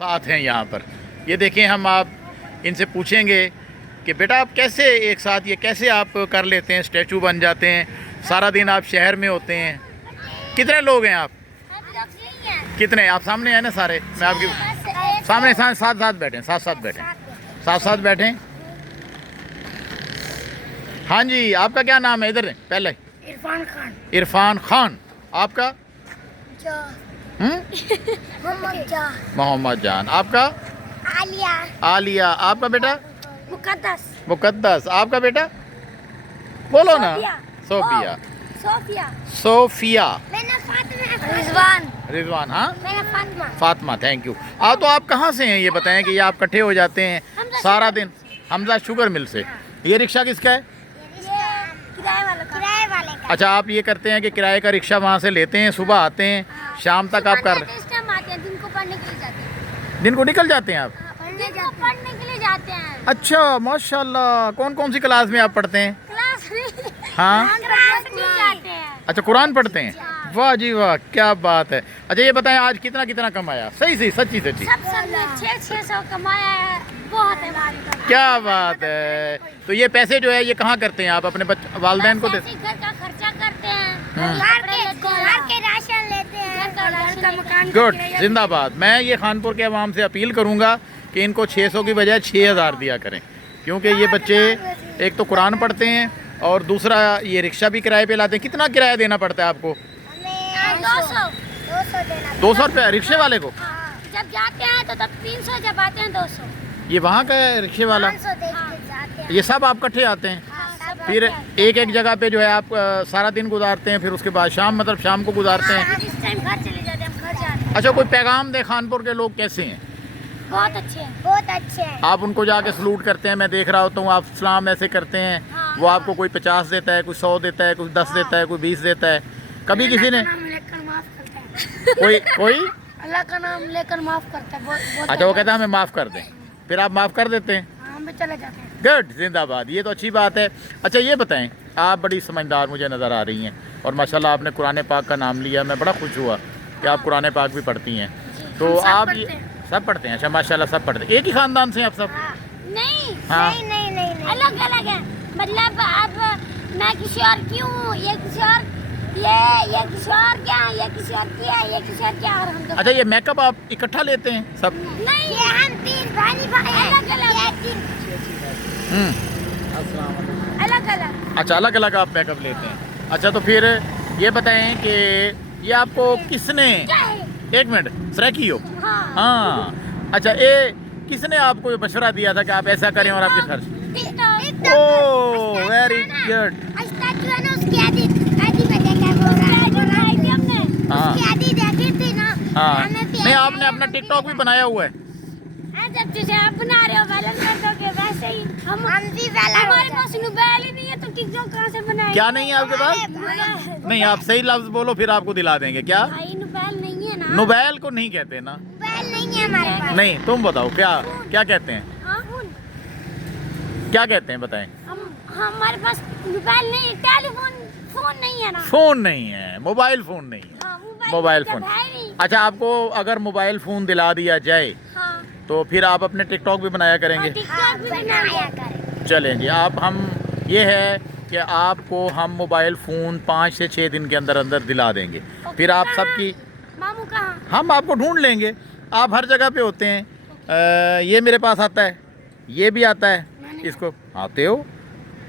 साथ हैं यहाँ पर। ये देखें, हम आप इनसे पूछेंगे कि बेटा आप कैसे एक साथ ये कैसे आप कर लेते हैं, स्टैचू बन जाते हैं, सारा दिन आप शहर में होते हैं। कितने लोग हैं आप? कितने? आप सामने हैं ना सारे? मैं आपके सामने साथ साथ बैठें, साथ साथ बैठें। हाँ जी, आपका क्या नाम है? इधर पहले। इरफान खान। इरफान खान। आपका? मोहम्मद जान। आपका? आलिया। आलिया। आपका बेटा? मुकद्दस। मुकद्दस। आपका बेटा? बोलो ना। सोफिया। सोफिया। सोफिया। मैंने फातिमा। रिजवान। रिजवान। हाँ, मैंने फातिमा। फातिमा। Thank you. तो आप कहाँ से हैं ये बताएं कि ये आप इकट्ठे हो जाते हैं सारा दिन? हमजा शुगर मिल से। ये रिक्शा किसका है? किराए वाले का। अच्छा, आप ये करते हैं कि किराए का रिक्शा वहाँ से लेते हैं, सुबह आते हैं, शाम तक आप कर दिन को पढ़ने के लिए जाते हैं। दिन को निकल जाते हैं आप? पढ़ने के लिए जाते हैं। अच्छा, माशाल्लाह। कौन कौन सी क्लास में आप पढ़ते हैं? क्लास हाँ, जाते हैं। अच्छा, कुरान पढ़ते हैं। वाह जी वाह, क्या बात है। अच्छा, ये बताएं आज कितना कितना कमाया? सही सही, सच्ची सच्ची। सब 600 कमाया है। बहुत है। क्या बात है। तो ये पैसे जो है ये कहाँ करते हैं आप? अपने वालिदैन को देते? घर का खर्चा करते हैं। घर के राशन लेते हैं। घर का मकान। गुड, जिंदाबाद। मैं ये खानपुर के अवाम से अपील करूँगा कि इनको 600 की बजाय 6000 दिया करें, क्योंकि ये बच्चे एक तो कुरान पढ़ते हैं और दूसरा ये रिक्शा भी किराए पे लाते हैं। कितना किराया देना पड़ता है आपको? 200 रुपये रिक्शे वाले को? जब जाते हैं तो तब 300, जब आते हैं 200। ये वहाँ का है रिक्शे वाला? 500 दे के जाते हैं। ये सब आप इकट्ठे आते हैं? फिर एक एक जगह पे जो है आप सारा दिन गुजारते हैं, फिर उसके बाद शाम, मतलब शाम को गुजारते हैं? इस टाइम घर चले जाते हैं, हम घर जाते हैं। अच्छा, कोई पैगाम दे, खानपुर के लोग कैसे हैं? बहुत अच्छे हैं। बहुत अच्छे हैं। आप उनको जाके सलूट करते हैं? मैं देख रहा होता हूँ आप सलाम ऐसे करते हैं। वो आपको कोई 50 देता है, कोई 100 देता है, कोई 10 देता है, कोई 20 देता है। कभी किसी ने कोई अल्लाह का नाम लेकर माफ करता है। बहुत अच्छा, वो कहता है हमें माफ़ कर दें, फिर आप माफ़ कर देते हैं? हम भी चले जाते हैं। गुड, जिंदाबाद। ये तो अच्छी बात है। अच्छा, ये बताएं, आप बड़ी समझदार मुझे नज़र आ रही हैं और माशाल्लाह आपने कुरान पाक का नाम लिया, मैं बड़ा खुश हुआ कि आप कुरान पाक भी पढ़ती हैं। तो आप ये सब पढ़ते हैं? अच्छा, माशाल्लाह सब पढ़ते हैं। एक ही ख़ानदान से हैं आप सब? नहीं, हाँ। नहीं, अलग अलग है। मतलब अब मैं किसी और की हूँ, ये किसी और, ये किसी और क्या है, ये किसी और की है, ये किसी और क्या है, और हम तो। अच्छा, ये मेकअप आप इकट्ठा लेते हैं सब? नहीं, ये हम 3 भाई अलग अलग। अलग अलग। अच्छा, अलग अलग आप मेकअप लेते हैं। अच्छा, तो फिर ये बताएं कि ये आपको किसने, एक मिनट, सराकी हो? हाँ। अच्छा, ये किसने आपको ये मशवरा दिया था कि आप ऐसा करें और आपके खर्च? ओह, वेरी गुड। हाँ, नहीं, आपने अपना टिकटॉक भी बनाया हुआ है? जब जैसे आप बना रहे हो वायरल कर दोगे वैसे ही हम भी हमारे पास मोबाइल ही नहीं है तो टिकटॉक कहाँ से बनाएंगे? क्या नहीं है आपके पास? नहीं, आप सही लफ्ज बोलो फिर आपको दिला देंगे। क्या? भाई मोबाइल नहीं है ना? मोबाइल को नहीं कहते ना? मोबाइल नहीं है हमारे पास। नहीं, तुम बताओ क्या क्या कहते हैं? क्या कहते हैं, बताएं। हमारे पास मोबाइल नहीं, टेलीफोन फोन नहीं है ना? फोन नहीं है, मोबाइल फोन नहीं है। हाँ, मोबाइल फोन। अच्छा, आपको अगर मोबाइल फोन दिला दिया जाए तो फिर आप अपने टिकटॉक भी बनाया करेंगे? टिकटॉक भी बनाया करें। चलें जी, आप हम ये है कि आपको हम मोबाइल फ़ोन 5 से 6 दिन के अंदर अंदर दिला देंगे। फिर आप सबकी, मामू कहाँ? हम आपको ढूंढ लेंगे। आप हर जगह पे होते हैं। ये मेरे पास आता है, ये भी आता है, इसको आते हो,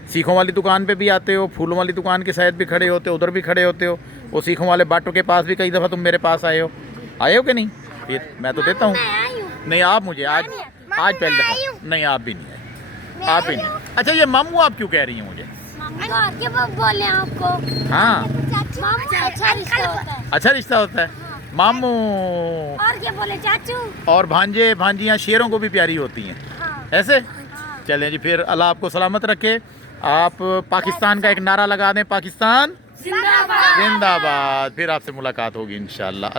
सीखों वाली दुकान पे भी आते हो, फूलों वाली दुकान के साइड भी खड़े होते हो, उधर भी खड़े होते हो, वो सीखों वाले बाटों के पास भी कई दफ़ा तुम मेरे पास आए हो कि नहीं? फिर मैं तो देता हूँ। नहीं, आप मुझे आज पहले दफ़ा नहीं, आप भी नहीं आए, आप भी नहीं। अच्छा, ये मामू आप क्यों कह रही हैं मुझे? बोले आपको? हाँ, अच्छा रिश्ता होता है। अच्छा रिश्ता होता है। मामू और क्या बोले चाचू? और भांजे भांजियाँ शेरों को भी प्यारी होती हैं। ऐसे? चलें जी, फिर अल्लाह आपको सलामत रखे। आप पाकिस्तान का एक नारा लगा दें, पाकिस्तान जिंदाबाद। जिंदाबाद। फिर आपसे मुलाकात होगी इंशाअल्लाह।